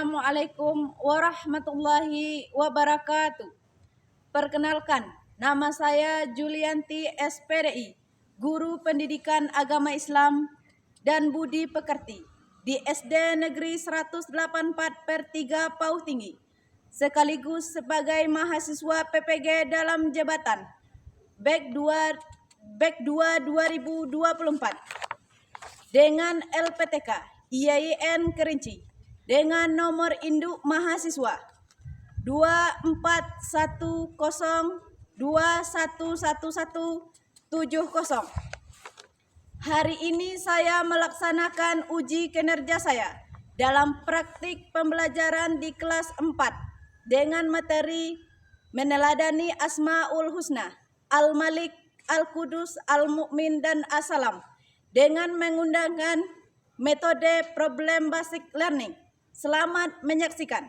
Assalamualaikum warahmatullahi wabarakatuh. Perkenalkan, nama saya Julianti SPDI, Guru Pendidikan Agama Islam dan Budi Pekerti di SD Negeri 184/3 Pauh Tinggi, sekaligus sebagai mahasiswa PPG dalam jabatan BEK 2 2024 dengan LPTK IAIN Kerinci dengan nomor induk mahasiswa 2410211170. Hari ini saya melaksanakan uji kinerja saya dalam praktik pembelajaran di kelas 4 dengan materi meneladani Asmaul Husna, Al-Malik, Al-Qudus, Al-Mu'min, dan As-Salam dengan menggunakan metode problem basic learning. Selamat menyaksikan.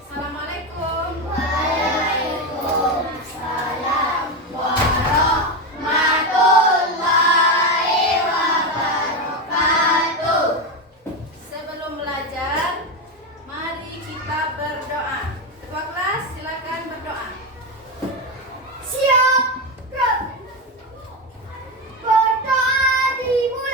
Assalamualaikum. Sebelum belajar, mari kita berdoa. Ketua kelas, silakan berdoa. Siap, Kak. Berdoa dimulai.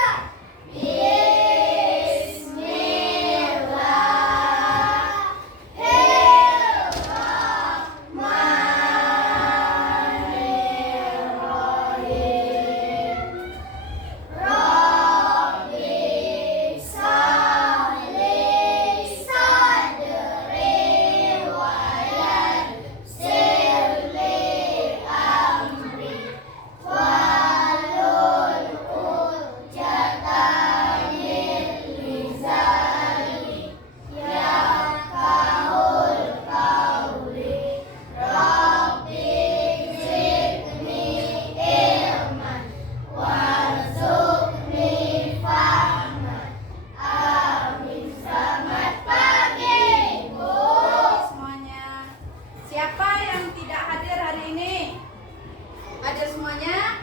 Semuanya. Siapa yang tidak hadir hari ini? Hadir semuanya?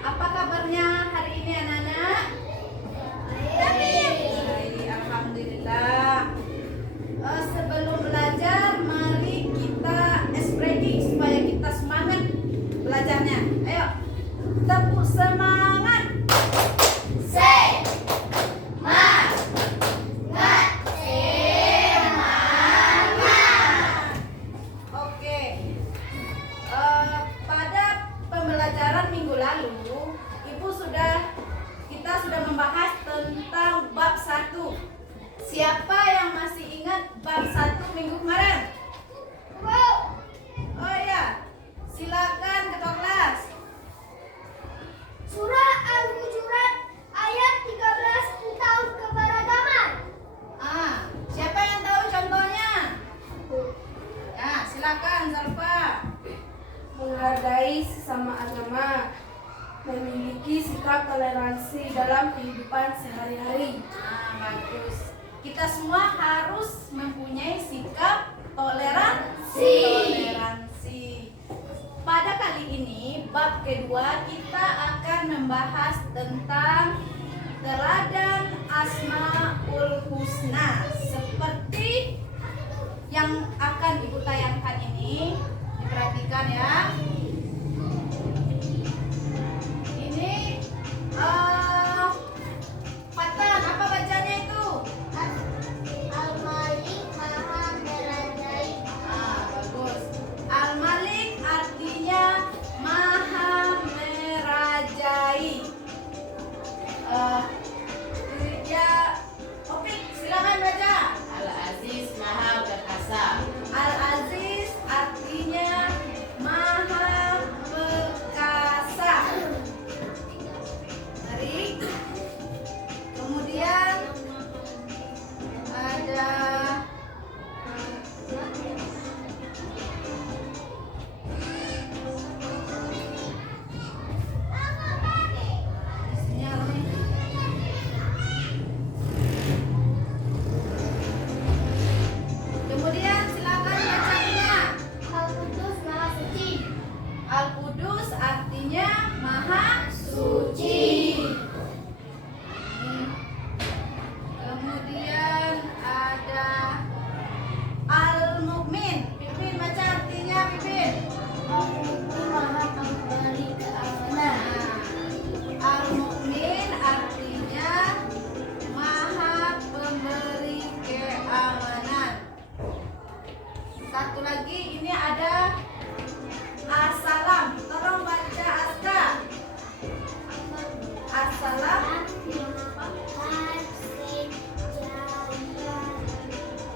Apa kabarnya hari ini anak-anak? Baik, alhamdulillah. Sebelum belajar, mari kita spreading supaya kita semangat belajarnya. Ayo, tepuk semangat. Oke. Pada pembelajaran minggu lalu, kita sudah membahas tentang bab 1. Siapa yang masih ingat bab 1 minggu kemarin? Oh iya. Silakan ketua kelas. Surah Al-Hujurat ayat 13 tentang keberagaman. Siapa yang tahu contohnya? Ya, silakan Zarfa. Menghargai sesama agama, memiliki sikap toleransi dalam kehidupan sehari-hari. Bagus. Kita semua harus mempunyai sikap toleransi. Pada kali ini, bab kedua kita akan membahas tentang teladan Asmaul Husna. Seperti yang akan Ibu tayangkan ini, diperhatikan ya. Ini Fatan, apa bacanya itu? Al-Malik Maha Merajai. Bagus. Al-Malik artinya Maha Merajai. Opik, silakan baca. Al-Aziz Maha Perkasa. Al-Aziz artinya Maha Al-Qudus artinya Maha Suci. Kemudian ada Al-Mu'min. Pipin baca artinya, Pipin. Maha pemberi keamanan. Al-Mu'min artinya Maha Pemberi Keamanan. Satu lagi ini ada As-Salam. Tolong baca Aska. As-Salam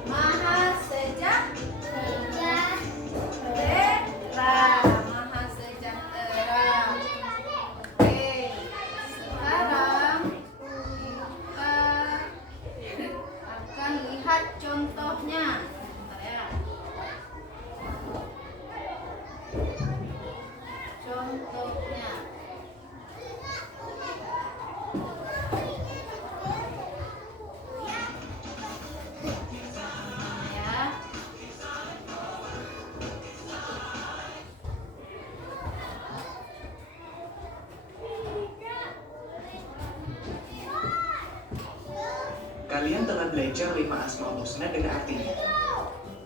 Maha Sejahtera. Maha Sejahtera. Oke. Sekarang kita akan lihat contohnya. Bentar ya. Contohnya. Ya. Kalian telah belajar 5 Asmaul Husna dengan artinya.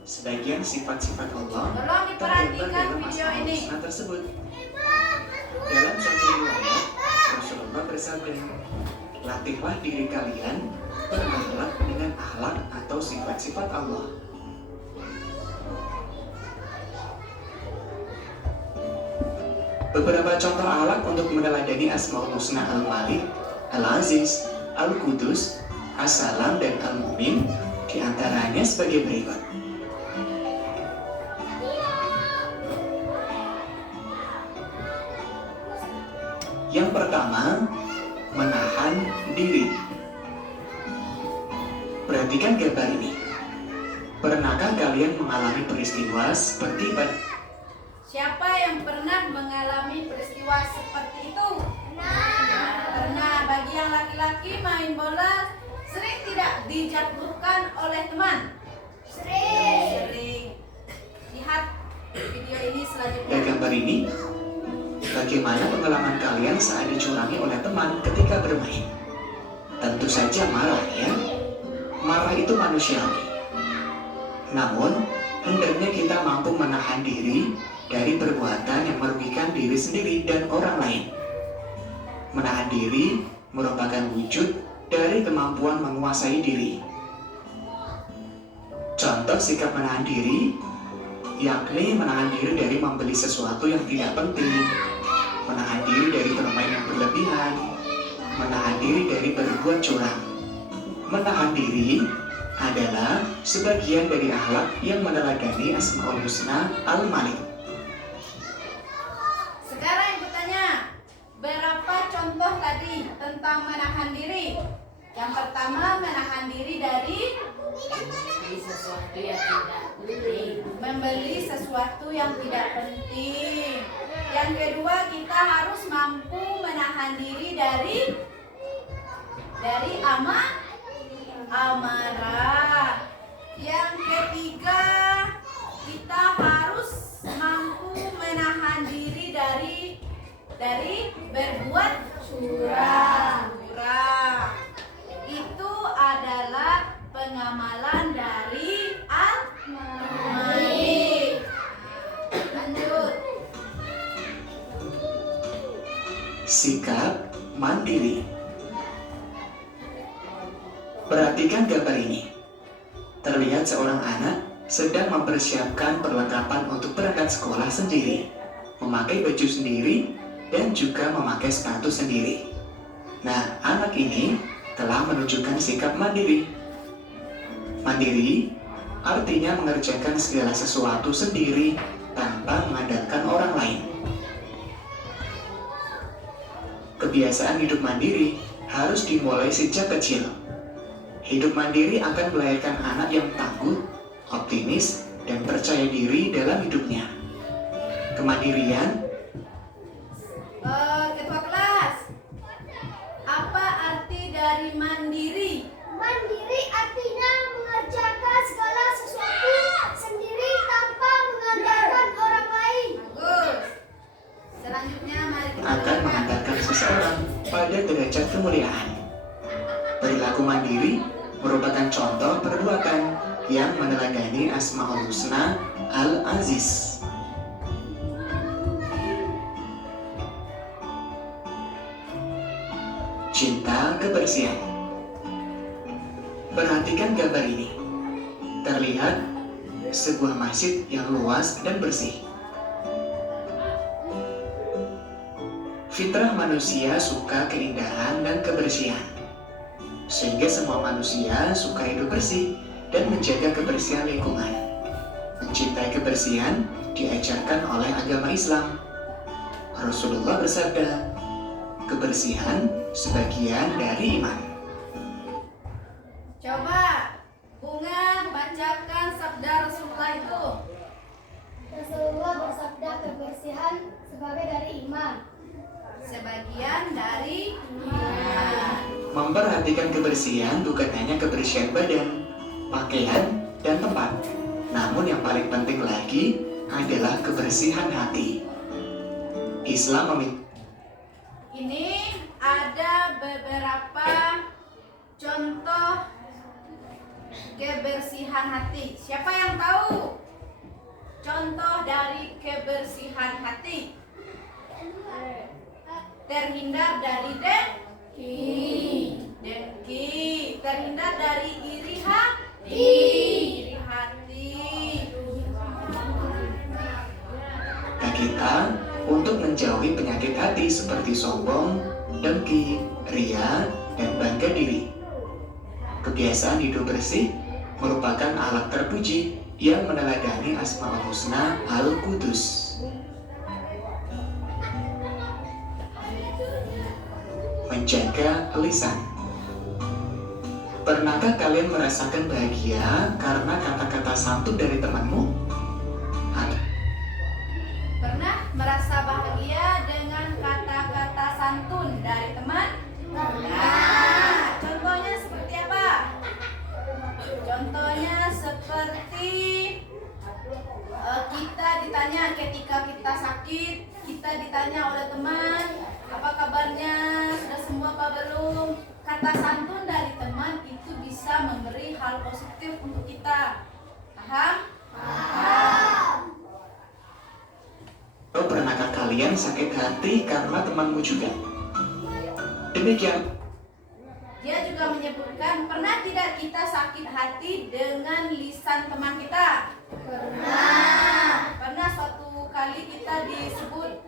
Sebagian sifat-sifat Allah Tolong terdapat diperhatikan dalam video Asmaul ini. Husna tersebut. Dalam satu riwayat, Rasulullah bersabda, latihlah diri kalian berakhlak dengan akhlak atau sifat-sifat Allah. Beberapa contoh akhlak untuk meneladani Asmaul Husna Al-Malik, Al-Aziz, Al-Qudus, As-Salam, dan Al-Mu'min diantaranya sebagai berikut. Yang pertama, menahan diri. Perhatikan gambar ini. Pernahkah kalian mengalami peristiwa seperti Siapa yang pernah mengalami peristiwa seperti itu? Pernah. Bagi yang laki-laki main bola sering tidak dijatuhkan oleh teman? Sering. Lihat video ini selanjutnya. Dan gambar ini, bagaimana pengalaman kalian saat dicurangi oleh teman ketika bermain? Tentu saja marah ya. Marah itu manusiawi. Namun, hendaknya kita mampu menahan diri dari perbuatan yang merugikan diri sendiri dan orang lain. Menahan diri merupakan wujud dari kemampuan menguasai diri. Contoh sikap menahan diri, yakni menahan diri dari membeli sesuatu yang tidak penting, menahan diri dari bermain yang berlebihan, menahan diri dari berbuat curang. Menahan diri adalah sebagian dari akhlak yang meneladani Asmaul Husna Al-Malik. Sekarang yang bertanya, berapa contoh tadi tentang menahan diri? Yang pertama, menahan diri dari membeli sesuatu yang tidak penting. Yang kedua, kita harus mampu menahan diri dari amarah. Yang ketiga, kita harus mampu menahan diri dari berbuat curang. Itu adalah pengamalan dari Al-Malik. Lanjut. Sikap mandiri. Perhatikan gambar ini. Terlihat seorang anak sedang mempersiapkan perlengkapan untuk berangkat sekolah sendiri, memakai baju sendiri, dan juga memakai sepatu sendiri. Nah, anak ini telah menunjukkan sikap mandiri. Mandiri artinya mengerjakan segala sesuatu sendiri tanpa mengandalkan orang lain. Kebiasaan hidup mandiri harus dimulai sejak kecil. Hidup mandiri akan melahirkan anak yang tangguh, optimis, dan percaya diri dalam hidupnya. Kemandirian Ketua kelas, apa arti dari mandiri? Mandiri artinya mengerjakan segala sesuatu sendiri tanpa mengandalkan orang lain. Bagus. pada derajat kemuliaan. Perilaku mandiri merupakan contoh perbuatan yang meneladani Asmaul Husna Al-Aziz. Cinta kebersihan. Perhatikan gambar ini. Terlihat sebuah masjid yang luas dan bersih. Fitrah manusia suka keindahan dan kebersihan. Sehingga semua manusia suka hidup bersih dan menjaga kebersihan lingkungan. Mencintai kebersihan diajarkan oleh agama Islam. Rasulullah bersabda, kebersihan sebagian dari iman. Coba Bunga bacakan sabda Rasulullah itu. Rasulullah bersabda kebersihan sebagai dari iman. Sebagian dari iman. Memperhatikan kebersihan bukan hanya kebersihan badan, pakaian, dan tempat. Namun yang paling penting lagi adalah kebersihan hati. Islam meminta Ini ada beberapa contoh kebersihan hati. Siapa yang tahu contoh dari kebersihan hati? Terhindar dari dengki, terhindar dari iri hati. Nah, kita untuk menjauhi penyakit hati seperti sombong, dengki, ria, dan bangga diri. Kebiasaan hidup bersih merupakan alat terpuji yang meneladani Asmaul Husna Al-Qudus. Menjaga lisan. Pernahkah kalian merasakan bahagia karena kata-kata santun dari temanmu? Pernah merasa bahagia dengan kata-kata santun dari teman? Nah, contohnya seperti apa? Contohnya seperti kita ditanya ketika kita sakit, kita ditanya oleh teman, apa kabarnya? Sudah sembuh apa belum? Kata santun dari teman itu bisa memberi hal positif untuk kita. Paham? Pernahkah kalian sakit hati karena temanmu juga? Demikian. Dia juga menyebutkan, pernah tidak kita sakit hati dengan lisan teman kita? Pernah. Pernah suatu kali kita disebut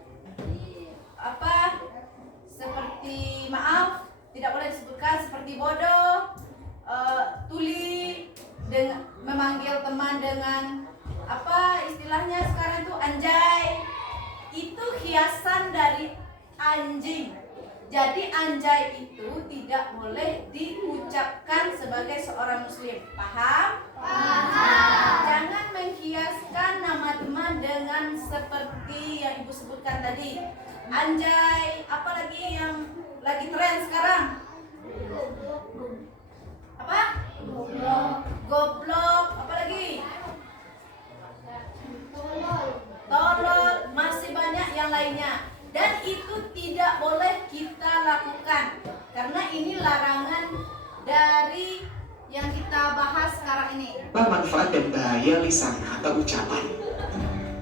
seperti maaf, tidak boleh disebutkan, seperti bodoh, tuli, dengan memanggil teman dengan istilahnya sekarang itu anjay. Itu hiasan dari anjing. Jadi anjay itu tidak boleh diucapkan sebagai seorang muslim. Paham? Paham. Jangan menghiaskan nama teman dengan seperti yang ibu sebutkan tadi. Anjay, apalagi yang lagi tren sekarang? Apa? Goblok, apalagi? Tolol, masih banyak yang lainnya. Dan itu tidak boleh kita lakukan, karena ini larangan dari yang kita bahas sekarang ini. Apa manfaat dan bahaya lisan atau ucapan?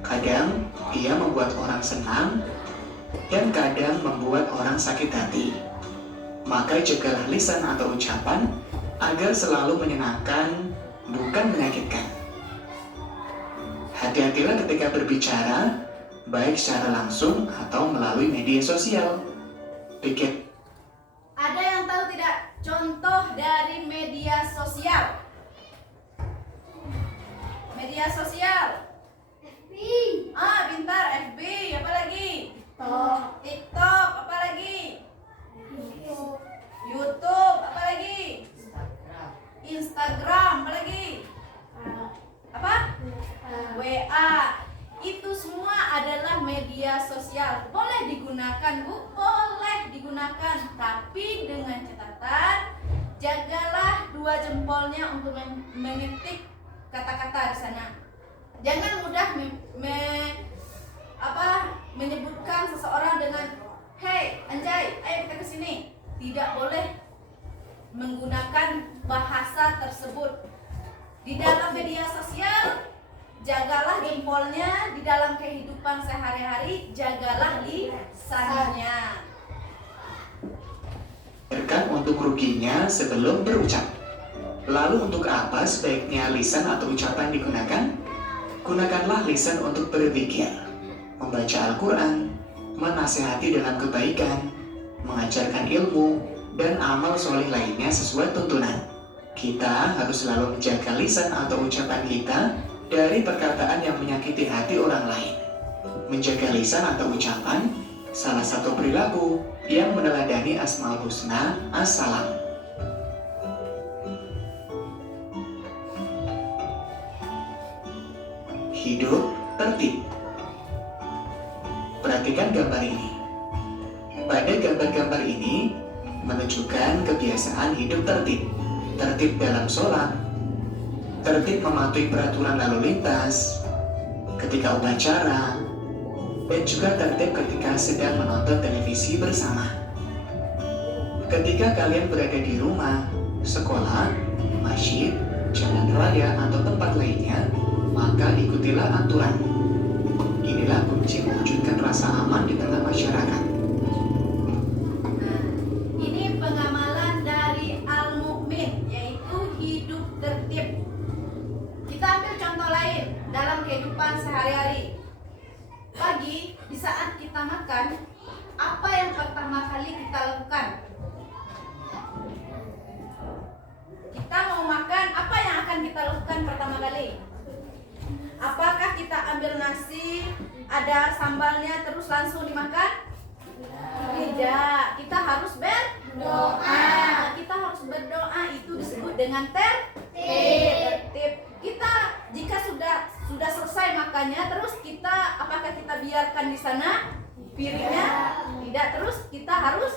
Kadang ia membuat orang senang dan kadang membuat orang sakit hati. Maka jagalah lisan atau ucapan agar selalu menyenangkan, bukan menyakitkan. Hati-hatilah ketika berbicara, baik secara langsung atau melalui media sosial. Pikir. Ada yang tahu tidak contoh dari media sosial? Media sosial. FB. Pintar, FB, apa lagi? TikTok, apa lagi? YouTube, apa lagi? Instagram, apa lagi? Apa? WA. Itu semua adalah media sosial. Boleh digunakan, Bu? Boleh digunakan, tapi dengan catatan jagalah 2 jempolnya untuk mengetik kata-kata di sana. Jangan mudah menyebutkan seseorang dengan hey Anjay, ayo kita ke sini. Tidak boleh menggunakan bahasa tersebut di dalam media sosial. Jagalah jempolnya, di dalam kehidupan sehari-hari jagalah lisannya. Biarkan untuk ruginya sebelum berucap. Lalu untuk apa sebaiknya lisan atau ucapan digunakan? Gunakanlah lisan untuk berpikir, membaca Al-Quran, menasihati dalam kebaikan, mengajarkan ilmu, dan amal soleh lainnya sesuai tuntunan. Kita harus selalu menjaga lisan atau ucapan kita dari perkataan yang menyakiti hati orang lain. Menjaga lisan atau ucapan salah satu perilaku yang meneladani Asmaul Husna As-Salam. Hidup tertib. Perhatikan gambar ini. Pada gambar-gambar ini menunjukkan kebiasaan hidup tertib. Tertib dalam sholat, tertib mematuhi peraturan lalu lintas ketika upacara, dan juga tertib ketika sedang menonton televisi bersama. Ketika kalian berada di rumah, sekolah, masjid, jalan raya, atau tempat lainnya, maka ikutilah aturan. Inilah kunci mewujudkan rasa aman di tengah masyarakat. Ini pengamalan dari Al-Mu'min, yaitu hidup tertib. Kita ambil contoh lain dalam kehidupan sehari-hari. Pagi, di saat kita makan, apa yang pertama kali kita lakukan? Kita mau makan, apa yang akan kita lakukan pertama kali? Apakah kita ambil nasi, ada sambalnya, terus langsung dimakan? Tidak, kita harus berdoa. Kita harus berdoa, itu disebut dengan tertib. Kita jika sudah selesai makannya, terus kita apakah kita biarkan di sana piringnya? Tidak, terus kita harus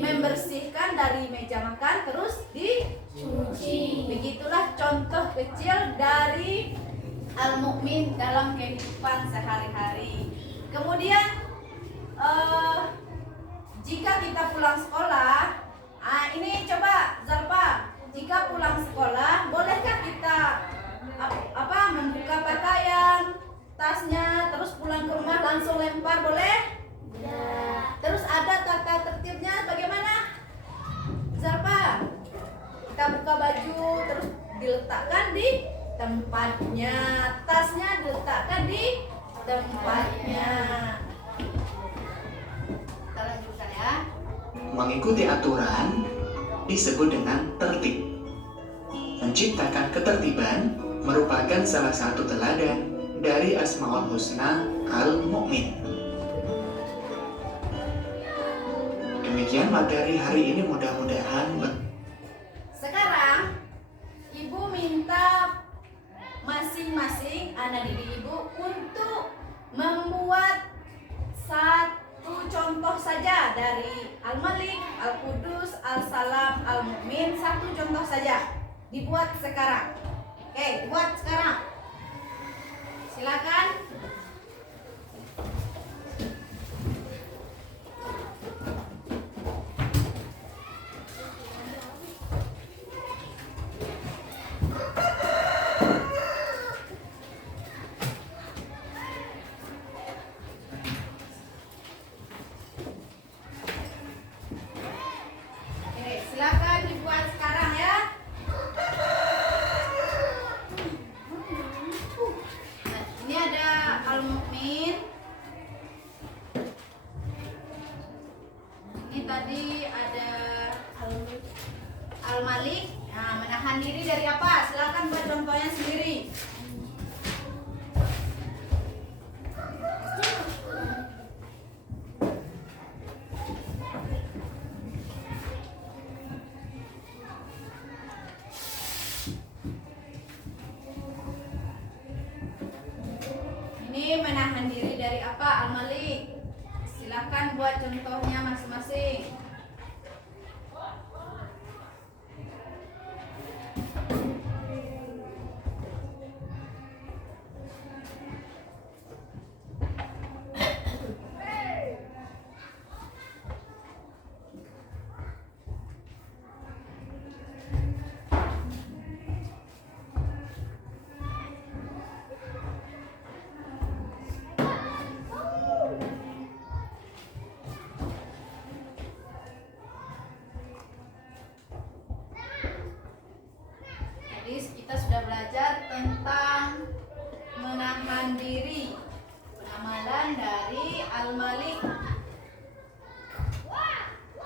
membersihkan dari meja makan, terus dicuci. Begitulah contoh kecil dari Al-Mu'min dalam kehidupan sehari-hari. Kemudian jika kita pulang sekolah, ini coba Zalpa, jika pulang sekolah, bolehkah kita membuka pakaian, tasnya, terus pulang ke rumah langsung lempar, boleh? Terus ada tata tertibnya bagaimana? Zalpa, kita buka baju, terus diletakkan di tempatnya, tasnya diletakkan di tempatnya. Kita lanjutkan ya. Mengikuti aturan disebut dengan tertib. Menciptakan ketertiban merupakan salah satu teladan dari Asmaul Husna Al-Mu'min. Demikian materi hari ini, mudah-mudahan Sekarang Ibu minta masing-masing anak didik Ibu untuk membuat satu contoh saja dari Al-Malik, Al-Qudus, Al-Salam, Al-Mu'min. Satu contoh saja, dibuat sekarang. Oke, buat sekarang. Silakan. Silakan dibuat sekarang ya. Nah, ini ada Al-Mu'min. Ini tadi ada Al-Malik. Nah, menahan diri dari apa? Silakan buat contohnya sendiri. Ini menahan diri dari apa, Al-Malik? Silakan buat contohnya masing-masing. Al-Malik.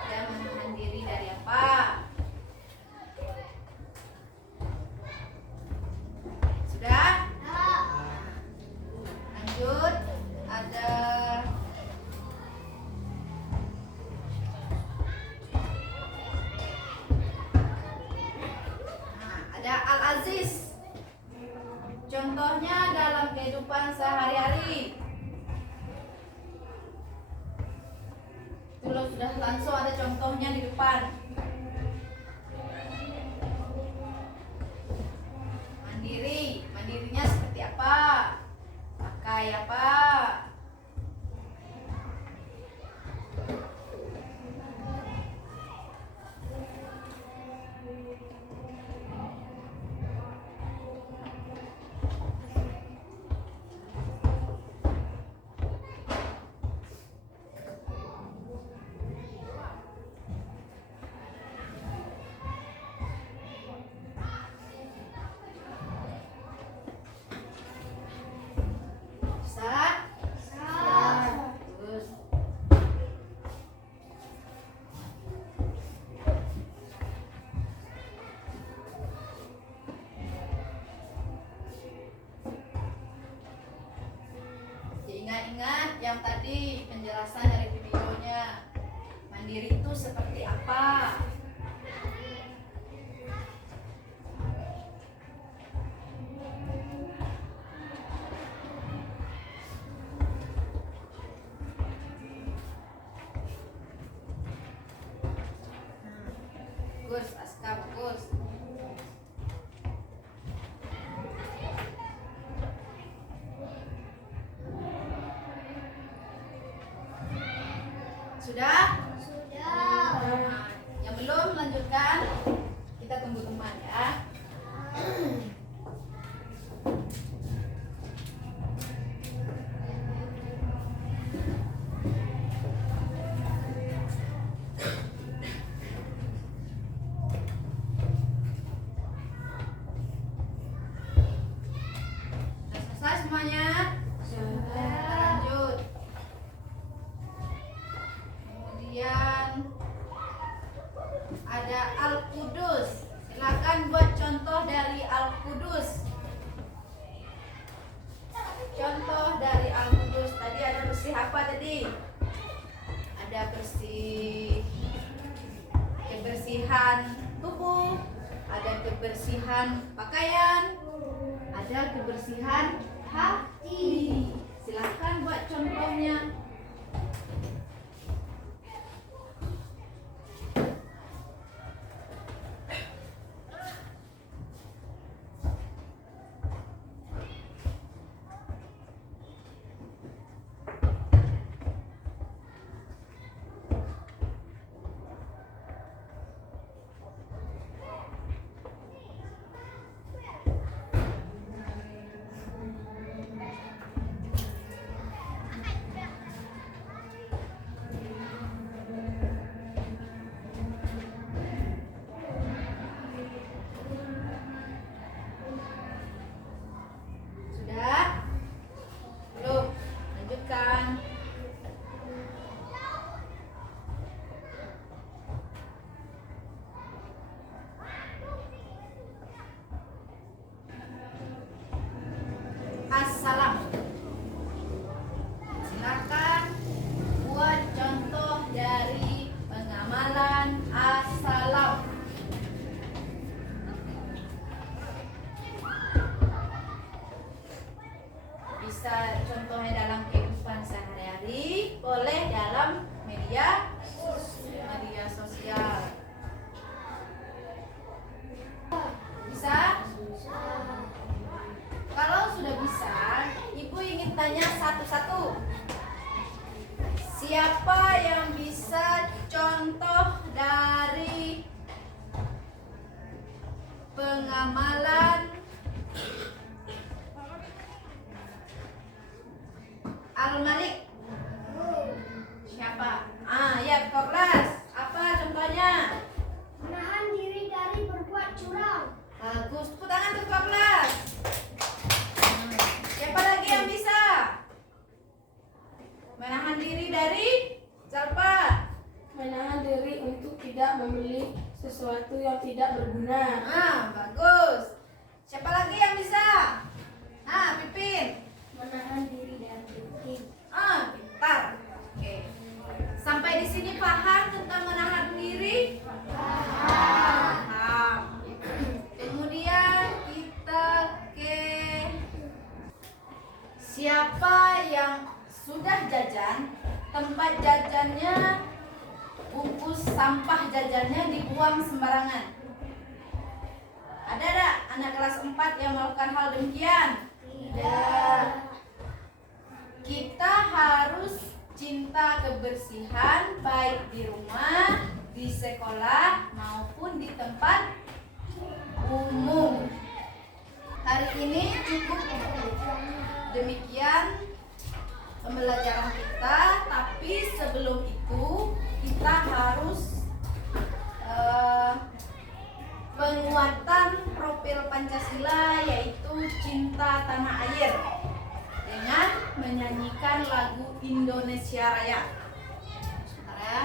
Dia menahan diri dari apa? Sudah? Lanjut. Ada Al-Aziz. Contohnya dalam kehidupan sehari-hari. Kalau sudah langsung ada contohnya di depan. Mandiri. Mandirinya seperti apa? Pakai apa? Bisa? Bagus. Ingat-ingat yang tadi penjelasan dari videonya. Mandiri itu seperti apa? Bagus, Aska, bagus. Sudah? Nah, yang belum lanjutkan, kita tunggu teman ya. Sudah selesai semuanya? Sudah. Lanjut. Kemudian ada Al-Qudus. Silakan buat contoh dari Al-Qudus. Contoh dari Al-Qudus. Tadi ada bersih apa tadi? Ada bersih kebersihan tubuh, ada kebersihan pakaian, ada kebersihan hati. Silakan buat contohnya. Sudah? Belum? Lanjutkan. Assalam. Silakan buat contoh dari pengamalan assalam. Bisa contohnya dalam kehidupan sehari-hari, boleh dalam media sosial. Bisa? Kalau sudah bisa, Ibu ingin tanya satu-satu. Siapa yang bisa contoh dari pengamalan Al-Malik? Siapa? Ya, Kak kelas. Apa contohnya? Menahan diri dari berbuat curang. Bagus. Tepuk tangan untuk Kak kelas. Siapa lagi yang bisa? Menahan dari siapa? Menahan diri untuk tidak membeli sesuatu yang tidak berguna. Bagus. Siapa lagi yang bisa? Pipin. Menahan diri dari berkedip. Pintar. Oke. Sampai di sini paham tentang menahan diri? Paham. Kemudian kita ke siapa yang sudah jajan, tempat jajannya, bungkus sampah jajannya dibuang sembarangan. Ada tak anak kelas 4 yang melakukan hal demikian? Tidak. Kita harus cinta kebersihan baik di rumah, di sekolah maupun di tempat umum. Hari ini cukup demikian pembelajaran kita, tapi sebelum itu kita harus penguatan profil Pancasila, yaitu cinta tanah air, dengan menyanyikan lagu Indonesia Raya. Sebentar ya.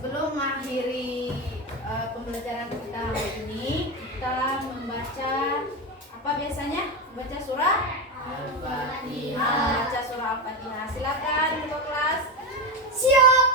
Sebelum mengakhiri pembelajaran kita hari ini, kita membaca apa biasanya? Membaca surah Al-Fatihah. Membaca surah Al-Fatihah. Silakan ketua kelas. Siap.